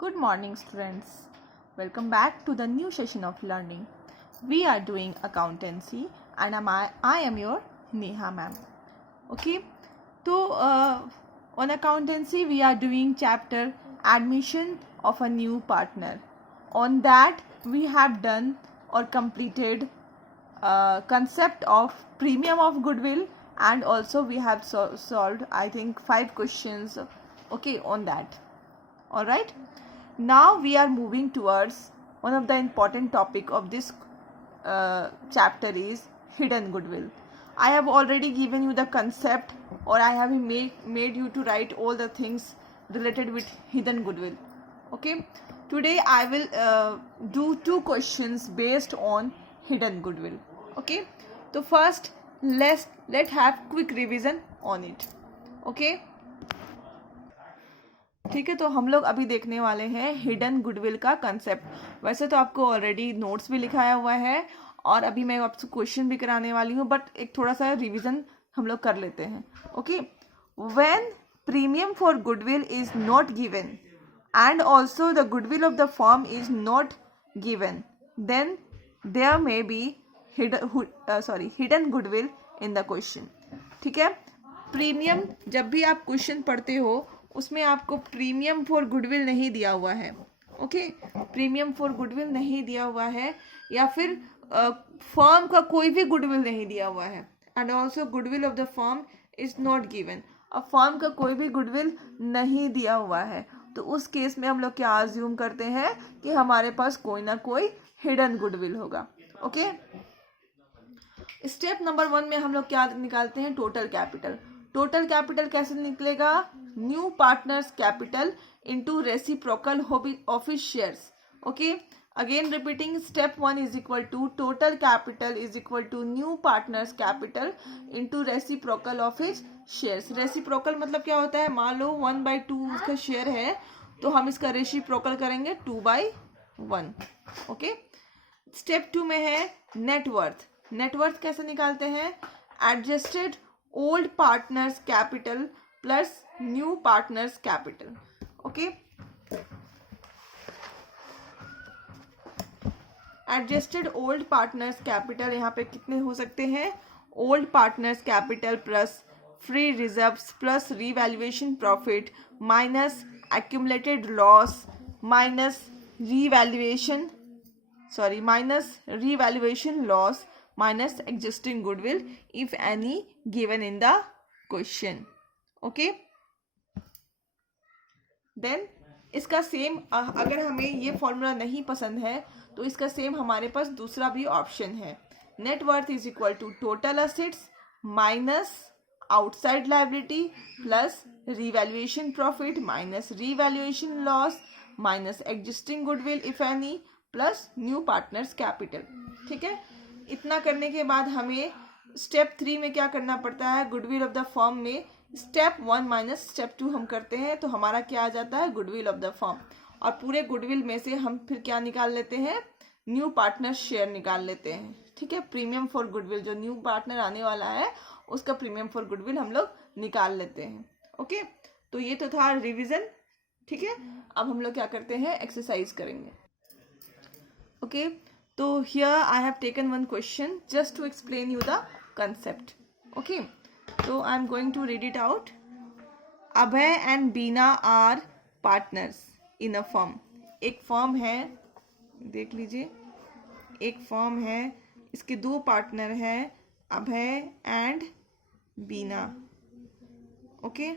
Good morning, students. Welcome back to the new session of learning. We are doing accountancy and I am your Neha ma'am. Okay, so on accountancy we are doing chapter admission of a new partner. On that we have done or completed concept of premium of goodwill, and also we have solved I think 5 questions on that. All right, now we are moving towards one of the important topic of this chapter is hidden goodwill. I have already given you the concept, or I have made you to write all the things related with hidden goodwill. Okay, today I will do 2 questions based on hidden goodwill. Okay, so first let's have quick revision on it. Okay, ठीक है, तो हम लोग अभी देखने वाले हैं hidden goodwill का कंसेप्ट. वैसे तो आपको ऑलरेडी नोट्स भी लिखाया हुआ है और अभी मैं आपसे क्वेश्चन भी कराने वाली हूँ, बट एक थोड़ा सा रिवीजन हम लोग कर लेते हैं. Okay, when premium for goodwill is not given and also the goodwill of the firm is not given, then there may be hidden goodwill in the question. ठीक है, प्रीमियम जब भी आप क्वेश्चन पढ़ते हो उसमें आपको प्रीमियम फॉर गुडविल नहीं दिया हुआ है. ओके, प्रीमियम फॉर गुडविल नहीं दिया हुआ है, या फिर फर्म का कोई भी गुडविल नहीं दिया हुआ है, and also goodwill of the firm is not given. अब फर्म का कोई भी गुडविल नहीं दिया हुआ है, तो उस केस में हम लोग क्या अज्यूम करते हैं कि हमारे पास कोई ना कोई हिडन गुडविल होगा. ओके, स्टेप नंबर 1 में हम लोग क्या निकालते हैं? Total capital. टोटल कैपिटल कैसे निकलेगा? New partner's capital into reciprocal of his shares. Okay, again repeating, step 1 is equal to total capital is equal to new partner's capital into reciprocal of his shares. Reciprocal मतलब क्या होता है? मान लो 1/2 उसका share है, तो हम इसका रेसिप्रोकल करेंगे 2/1. ओके, स्टेप 2 में है नेटवर्थ. नेटवर्थ कैसे निकालते हैं? Adjusted old partners capital plus new partner's capital. Okay, adjusted old partners capital यहाँ पे कितने हो सकते हैं? Old partners capital plus free reserves plus revaluation profit minus accumulated loss minus revaluation loss minus existing goodwill if any given in the question. Okay, then इसका same, अगर हमें ये फॉर्मूला नहीं पसंद है तो इसका सेम हमारे पास दूसरा भी ऑप्शन है. Net worth is equal to total assets minus outside liability plus revaluation profit minus revaluation loss minus existing goodwill if any plus new partner's capital. ठीक है, इतना करने के बाद हमें स्टेप 3 में क्या करना पड़ता है? गुडविल ऑफ द फर्म में स्टेप 1 माइनस स्टेप 2 हम करते हैं, तो हमारा क्या आ जाता है? Goodwill of the firm. और पूरे गुडविल में से हम फिर क्या निकाल लेते हैं? न्यू पार्टनर शेयर निकाल लेते हैं. ठीक है, प्रीमियम फॉर गुडविल, जो न्यू पार्टनर आने वाला है उसका प्रीमियम फॉर गुडविल हम लोग निकाल लेते हैं. ओके, तो ये तो था रिविजन. ठीक है, अब हम लोग क्या करते हैं? एक्सरसाइज करेंगे. Okay, so here I have taken one question just to explain you the concept. Okay, so I am going to read it out. Abhay and Beena are partners in a firm. एक firm है, देख लीजिए, एक firm है, इसके 2 partner हैं, Abhay and Beena. Okay,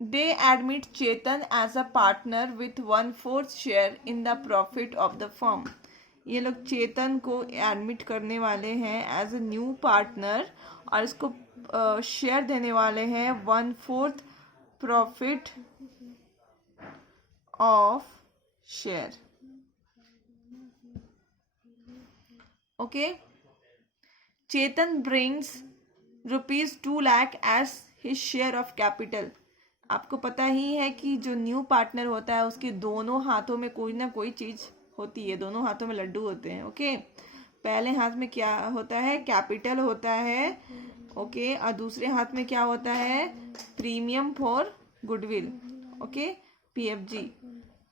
They admit Chetan as a partner with 1/4 share in the profit of the firm. ये लोग चेतन को एडमिट करने वाले हैं एज ए न्यू पार्टनर और इसको शेयर देने वाले हैं 1/4 profit of share. Okay, Chetan brings ₹2 lakh as his share of capital. आपको पता ही है कि जो न्यू पार्टनर होता है उसके दोनों हाथों में कोई ना कोई चीज़ होती है, दोनों हाथों में लड्डू होते हैं. ओके, पहले हाथ में क्या होता है? कैपिटल होता है. ओके, और दूसरे हाथ में क्या होता है? Premium for goodwill, okay, PFG,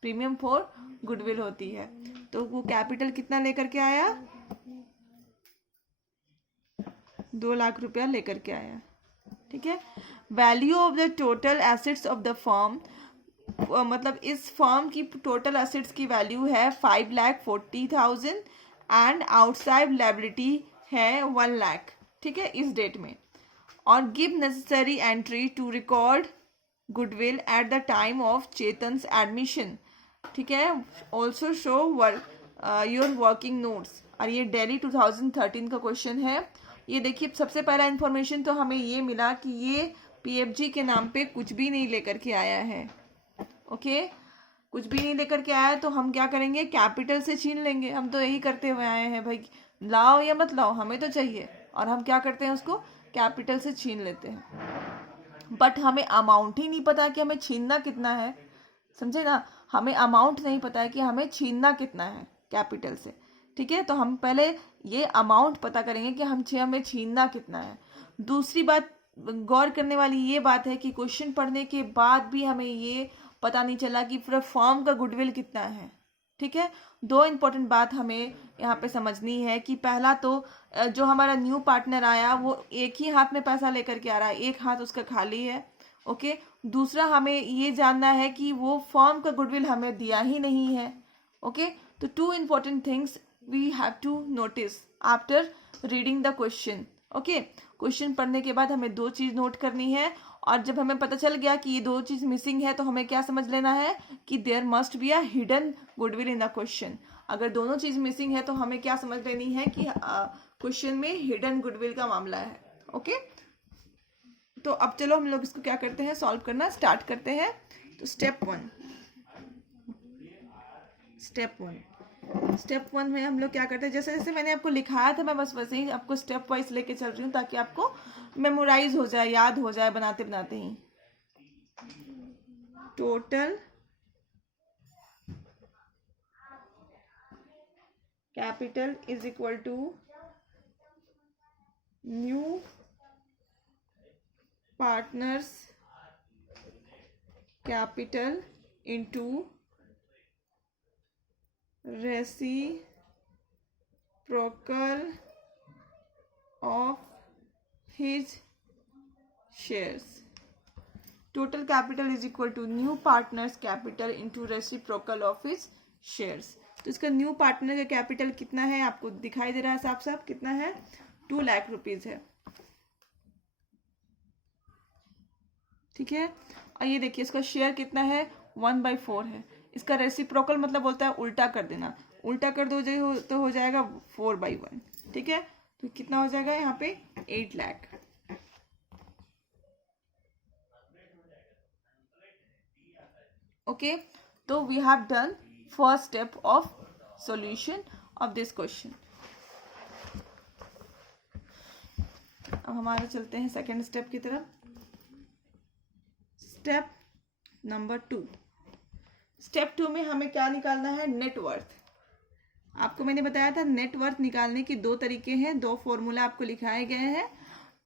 premium for goodwill होती है। तो वो कैपिटल कितना लेकर के आया, 2 लाख रुपया लेकर के आया, ठीक है। Value of the total assets of the firm, मतलब इस फर्म की टोटल एसेट्स की वैल्यू है 5,40,000 एंड आउटसाइड लायबिलिटी है 1 लाख, ठीक है, इस डेट में। और give necessary entry to record goodwill at the time of Chetan's admission, ठीक है। Also show your working notes, और ये दिल्ली 2013 का क्वेश्चन है। ये देखिए, सबसे पहला इन्फॉर्मेशन तो हमें ये मिला कि ये PFG के नाम पे कुछ भी नहीं लेकर के आया है, ओके, कुछ भी नहीं लेकर के आया। तो हम क्या करेंगे, कैपिटल से छीन लेंगे। हम तो यही करते हुए आए हैं भाई, लाओ या मत लाओ, हमें तो चाहिए, और हम क्या करते हैं, उसको कैपिटल से छीन लेते हैं। बट हमें अमाउंट ही नहीं पता कि हमें छीनना कितना है, समझे ना, हमें अमाउंट नहीं पता है कि हमें छीनना कितना है कैपिटल से, ठीक है। तो हम पहले ये अमाउंट पता करेंगे कि हमें छीनना कितना है। दूसरी बात गौर करने वाली ये बात है कि क्वेश्चन पढ़ने के बाद भी हमें ये पता नहीं चला कि पूरा फर्म का गुडविल कितना है, ठीक है। 2 इंपॉर्टेंट बात हमें यहाँ पे समझनी है कि पहला तो जो हमारा न्यू पार्टनर आया वो एक ही हाथ में पैसा लेकर के आ रहा है, एक हाथ उसका खाली है, ओके। दूसरा हमें ये जानना है कि वो फर्म का गुडविल हमें दिया ही नहीं है, ओके। तो 2 important things we have to notice after reading the question, okay. Question पढ़ने के बाद हमें 2 चीज़ नोट करनी है, और जब हमें पता चल गया कि ये 2 चीज़ मिसिंग है तो हमें क्या समझ लेना है कि there must be a hidden goodwill in the question. अगर दोनों चीज़ मिसिंग है तो हमें क्या समझ लेनी है कि क्वेश्चन में हिडन गुडविल का मामला है, ओके। तो अब चलो हम लोग इसको क्या करते हैं, सॉल्व करना स्टार्ट करते हैं। तो स्टेप वन में हम लोग क्या करते हैं, जैसे जैसे मैंने आपको लिखाया था मैं बस वैसे ही आपको स्टेप वाइज लेके चल रही हूँ ताकि आपको मेमोराइज हो जाए, याद हो जाए बनाते बनाते ही। Total capital is equal to new partner's capital into reciprocal of his shares. Total capital is equal to new partner's capital into reciprocal of his shares. तो इसका न्यू पार्टनर का कैपिटल कितना है आपको दिखाई दे रहा है साफ साफ, कितना है, 2 लाख रुपीज है, ठीक है। और ये देखिए इसका शेयर कितना है, 1/4 है। इसका रेसिप्रोकल मतलब बोलता है उल्टा कर देना, उल्टा कर दो तो हो जाएगा 4/1, ठीक है। तो कितना हो जाएगा यहाँ पे, 8 लाख, ओके। तो we have done first step of solution of this question. अब हमारे चलते हैं सेकेंड स्टेप की तरफ। Step number 2। स्टेप 2 में हमें क्या निकालना है, नेटवर्थ। आपको मैंने बताया था नेटवर्थ निकालने की 2 तरीके हैं, 2 फॉर्मूला आपको लिखाए गए हैं।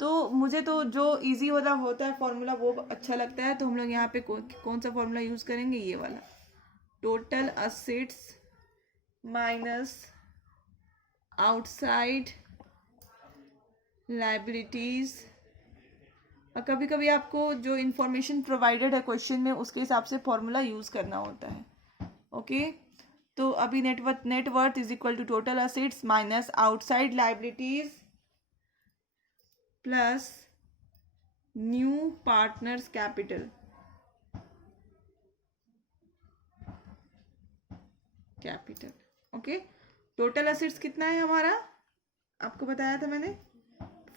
तो मुझे तो जो इजी होता है फॉर्मूला वो अच्छा लगता है, तो हम लोग यहाँ पे कौन सा फॉर्मूला यूज करेंगे, ये वाला, total assets minus outside liabilities. और कभी कभी आपको जो इन्फॉर्मेशन प्रोवाइडेड है क्वेश्चन में उसके हिसाब से फॉर्मूला यूज करना होता है, ओके। तो अभी net worth is equal to total assets minus outside liabilities plus new partner's capital okay. Total assets कितना है हमारा, आपको बताया था मैंने,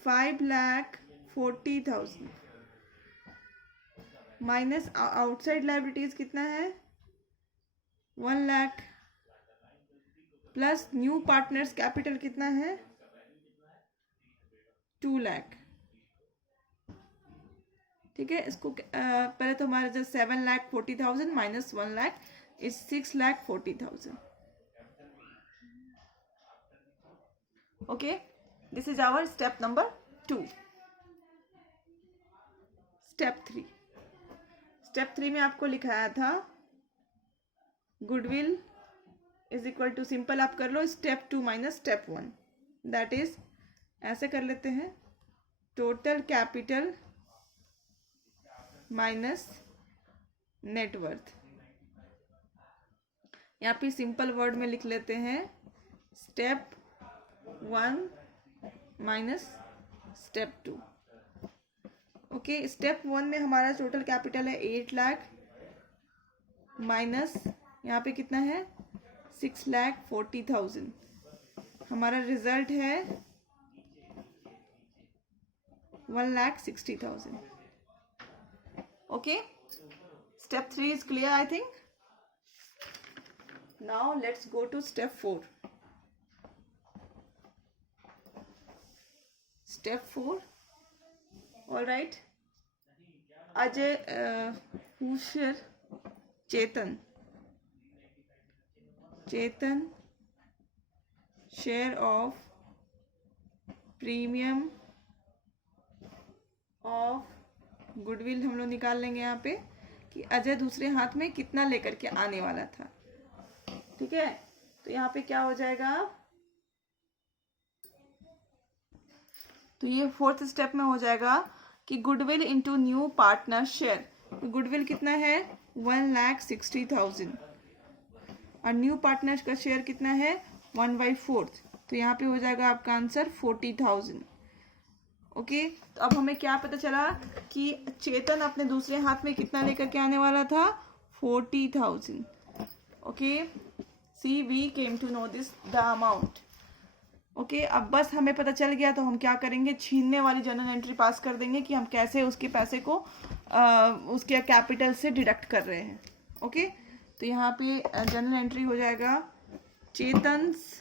5,40,000 माइनस आउटसाइड लायबिलिटीज कितना है, 1 lakh plus new partner's capital कितना है, 2 लाख, ठीक है। इसको पहले तो हमारा जो 7,40,000 minus 1 lakh is 6,40,000, okay. This is our step number 2। Step step 3 में आपको लिखाया था goodwill is equal to, simple आप कर लो, step 2 minus step 1, that is, ऐसे कर लेते हैं, टोटल कैपिटल माइनस नेटवर्थ। यहाँ पे सिंपल वर्ड में लिख लेते हैं step 1 minus step 2। Okay, step 1 में हमारा टोटल कैपिटल है 8 लाख माइनस यहाँ पे कितना है 6,40,000, हमारा रिजल्ट है 1,60,000। Okay, step 3 is clear, I think. Now let's go to step 4. Step 4, all right. Ajay, Hushir, Chetan share of premium of goodwill हम लोग निकाल लेंगे यहाँ पे कि अजय दूसरे हाथ में कितना लेकर के आने वाला था। ठीक है, तो यहाँ पे क्या हो जाएगा, तो ये फोर्थ स्टेप में हो जाएगा कि goodwill into new partner share. Goodwill कितना है 1,60,000 और न्यू पार्टनर का शेयर कितना है 1/4, तो यहाँ पे हो जाएगा आपका आंसर 40,000। ओके, तो अब हमें क्या पता चला कि चेतन अपने दूसरे हाथ में कितना लेकर के आने वाला था 40,000। Okay, see we came to know this the amount. Okay, अब बस हमें पता चल गया तो हम क्या करेंगे, छीनने वाली जर्नल एंट्री पास कर देंगे कि हम कैसे उसके पैसे को उसके कैपिटल से डिडक्ट कर रहे हैं। ओके, तो यहाँ पे जर्नल एंट्री हो जाएगा चेतन्स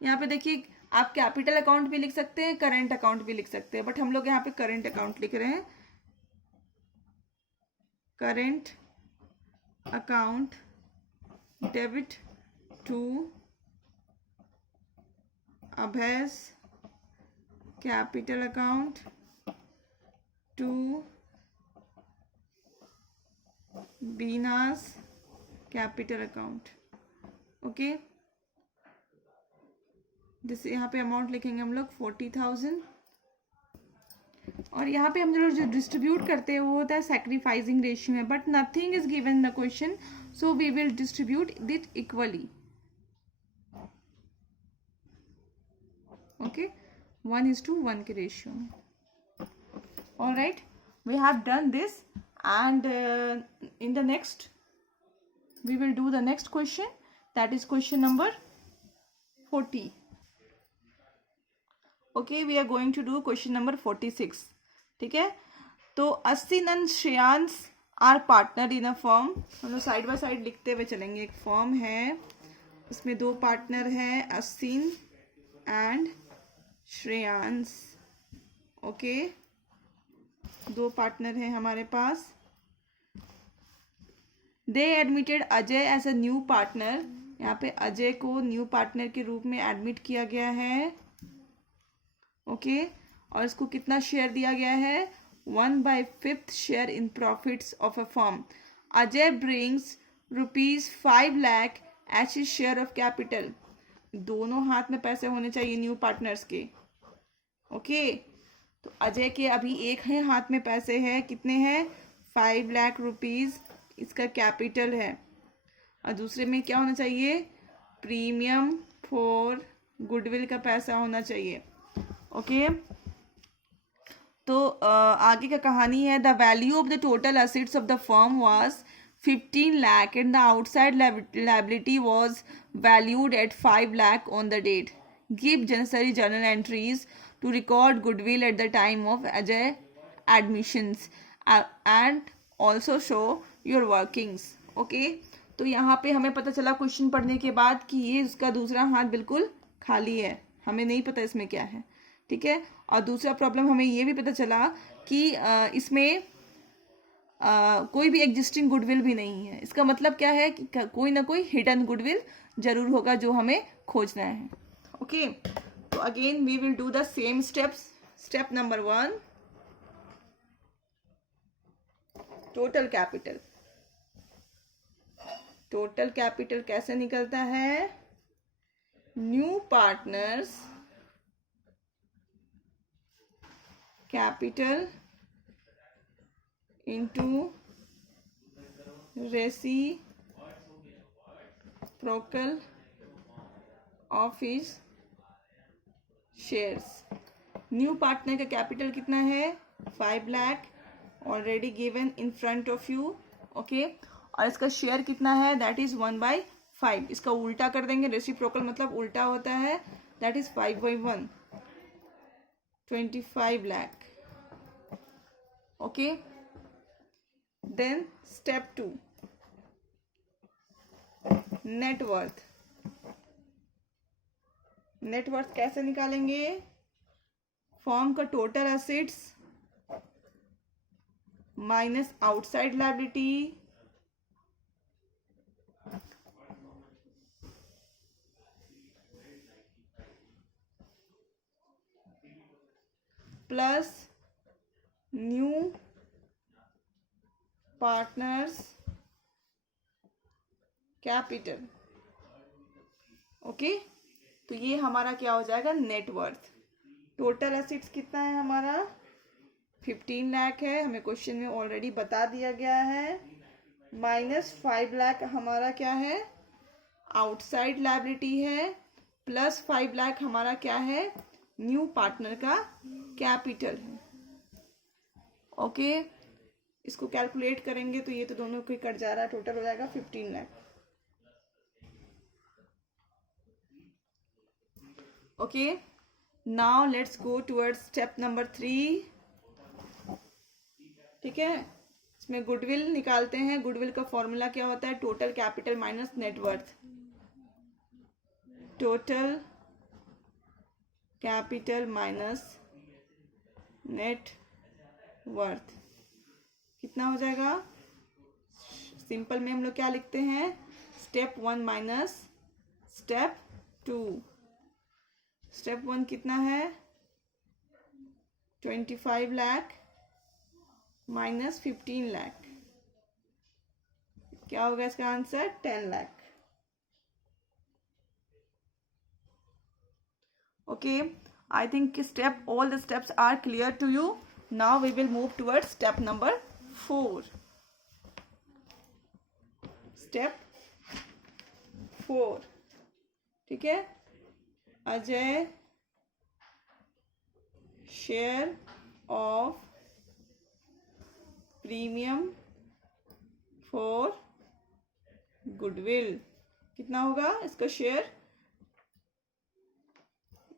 यहाँ पे देखिए आप कैपिटल अकाउंट भी लिख सकते हैं, करेंट अकाउंट भी लिख सकते हैं, बट हम लोग यहाँ पे करेंट अकाउंट लिख रहे हैं। Current account debit to Abhay's capital account to Beena's capital account. Okay, जैसे यहाँ पे अमाउंट लिखेंगे हम लोग 40,000 और यहाँ पे हम लोग जो डिस्ट्रीब्यूट करते हैं वो होता है सैक्रिफाइसिंग रेशियो में, but nothing is given in the question, so we will distribute it equally. Okay, 1:1 के रेशियो में। Alright, we have done this and in the next we will do the next question, that is question number 40. Okay, we are going to do question number 46. ठीक है, तो Asin and Shreyansh are partner in a firm. हम लोग side by side लिखते हुए चलेंगे। एक firm है, इसमें दो पार्टनर हैं, असिन एंड श्रेयांश। ओके, दो पार्टनर हैं हमारे पास। They admitted Ajay as a new partner. यहाँ पे अजय को न्यू पार्टनर के रूप में एडमिट किया गया है। ओके, और इसको कितना शेयर दिया गया है 1/5 share in profits of a firm. Ajay brings ₹5 lakh as his share of capital. दोनों हाथ में पैसे होने चाहिए न्यू पार्टनर्स के। ओके, तो अजय के अभी एक है हाथ में पैसे है, कितने हैं 5 लाख रुपीज इसका कैपिटल है, और दूसरे में क्या होना चाहिए प्रीमियम फॉर गुडविल का पैसा होना चाहिए। ओके, तो आगे का कहानी है। The value of the total assets of the firm was 15 lakh and the outside liability was valued at 5 lakh on the date. Give necessary journal entries to record goodwill at the time of Ajay admissions and also show your workings. Okay, तो यहाँ पे हमें पता चला question पढ़ने के बाद कि ये उसका दूसरा हाथ बिल्कुल खाली है, हमें नहीं पता इसमें क्या है। ठीक है, और दूसरा प्रॉब्लम हमें ये भी पता चला कि इसमें कोई भी एग्जिस्टिंग गुडविल भी नहीं है। इसका मतलब क्या है कि कोई ना कोई हिडन गुडविल जरूर होगा जो हमें खोजना है। ओके, तो again we will do the same steps step number 1, total capital. Total capital कैसे निकलता है? New partner's capital into reciprocal of his shares. New partner का कैपिटल कितना है? 5 lakh, already given in front of you. Okay, और इसका share कितना है? That is 1/5। इसका उल्टा कर देंगे, रेसिप्रोकल मतलब उल्टा होता है, that is 5/1, 25 lakh. Okay, then step 2, net worth. Net worth कैसे निकालेंगे? फॉर्म का total assets minus outside liability plus new partner's capital. Okay, तो ये हमारा क्या हो जाएगा? नेटवर्थ। टोटल असेट्स कितना है हमारा? 15 लाख है, हमें क्वेश्चन में ऑलरेडी बता दिया गया है। माइनस 5 लाख हमारा क्या है? आउटसाइड लायबिलिटी है, प्लस 5 लाख हमारा क्या है? न्यू पार्टनर का कैपिटल है। ओके, इसको कैलकुलेट करेंगे तो ये तो दोनों को कट जा रहा है, टोटल हो जाएगा 15 lakh. Okay, now let's go towards step number 3। ठीक है, इसमें गुडविल निकालते हैं। गुडविल का फॉर्मूला क्या होता है? Total capital minus net worth. Total capital minus net worth कितना हो जाएगा? सिंपल में हम लोग क्या लिखते हैं? Step 1 minus step 2। स्टेप 1 कितना है? 25 लाख माइनस 15 लाख, क्या होगा इसका answer? 10 lakh. Okay, I think all the steps are clear to you. Now we will move towards step number 4. Step 4, ठीक है। Ajay share of premium for goodwill कितना होगा इसका share?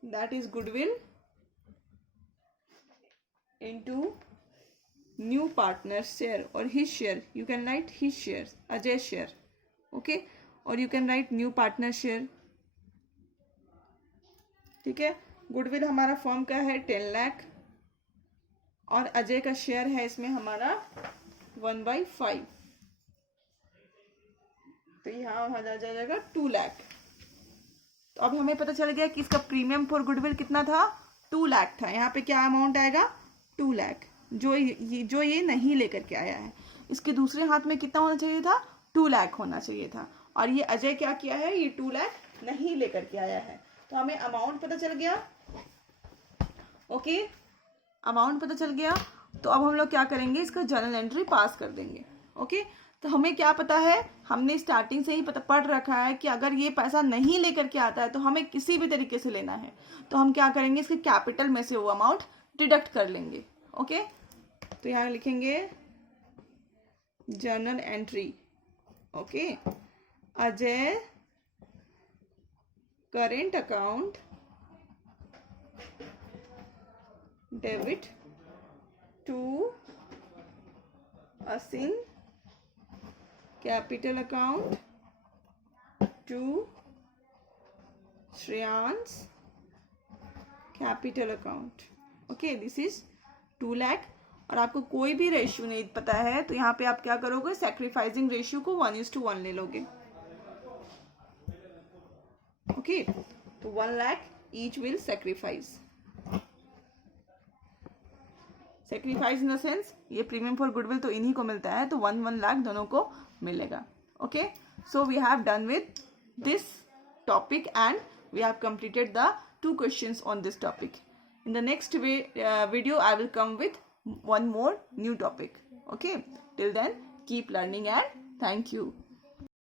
That is goodwill into new partner share or his share. You can write his shares, Ajay share, okay, or you can write new partner share. ठीक है, goodwill हमारा firm का है 10 लाख और अजय का शेयर है इसमें हमारा 1/5, तो यहाँ आ जाएगा 2 लाख। तो अब हमें पता चल गया कि इसका प्रीमियम फॉर गुडविल कितना था? 2 लाख था। यहाँ पे क्या अमाउंट आएगा? 2 लाख, जो ये नहीं लेकर के आया है। इसके दूसरे हाथ में कितना होना चाहिए था? 2 लाख होना चाहिए था। और ये अजय क्या किया है? ये 2 लाख नहीं लेकर के आया है। तो हमें अमाउंट पता चल गया। ओके, अमाउंट पता चल गया। तो अब हम लोग क्या करेंगे? इसका जर्नल एंट्री पास कर देंगे। ओके, तो हमें क्या पता है? हमने स्टार्टिंग से ही पढ़ रखा है कि अगर ये पैसा नहीं लेकर के आता है तो हमें किसी भी तरीके से लेना है। तो हम क्या करेंगे? इसके कैपिटल में से वो अमाउंट डिडक्ट कर लेंगे। ओके, तो यहाँ लिखेंगे journal entry. Okay, Ajay current account debit to Asin capital account to Shreyansh capital account. Okay, this is 2 lakh. और आपको कोई भी रेशियो नहीं पता है तो यहाँ पे आप क्या करोगे? सैक्रिफाइसिंग रेशियो को 1:1 ले लोगे। ओके, तो 1 lakh each will sacrifice. Sacrifice in the sense ये प्रीमियम फॉर गुडविल तो इन्हीं को मिलता है, तो 1 लाख दोनों को मिलेगा. Okay, so we have done with this topic and we have completed the 2 questions on this topic. In the next video I will come with one more new topic. Okay, till then keep learning and thank you.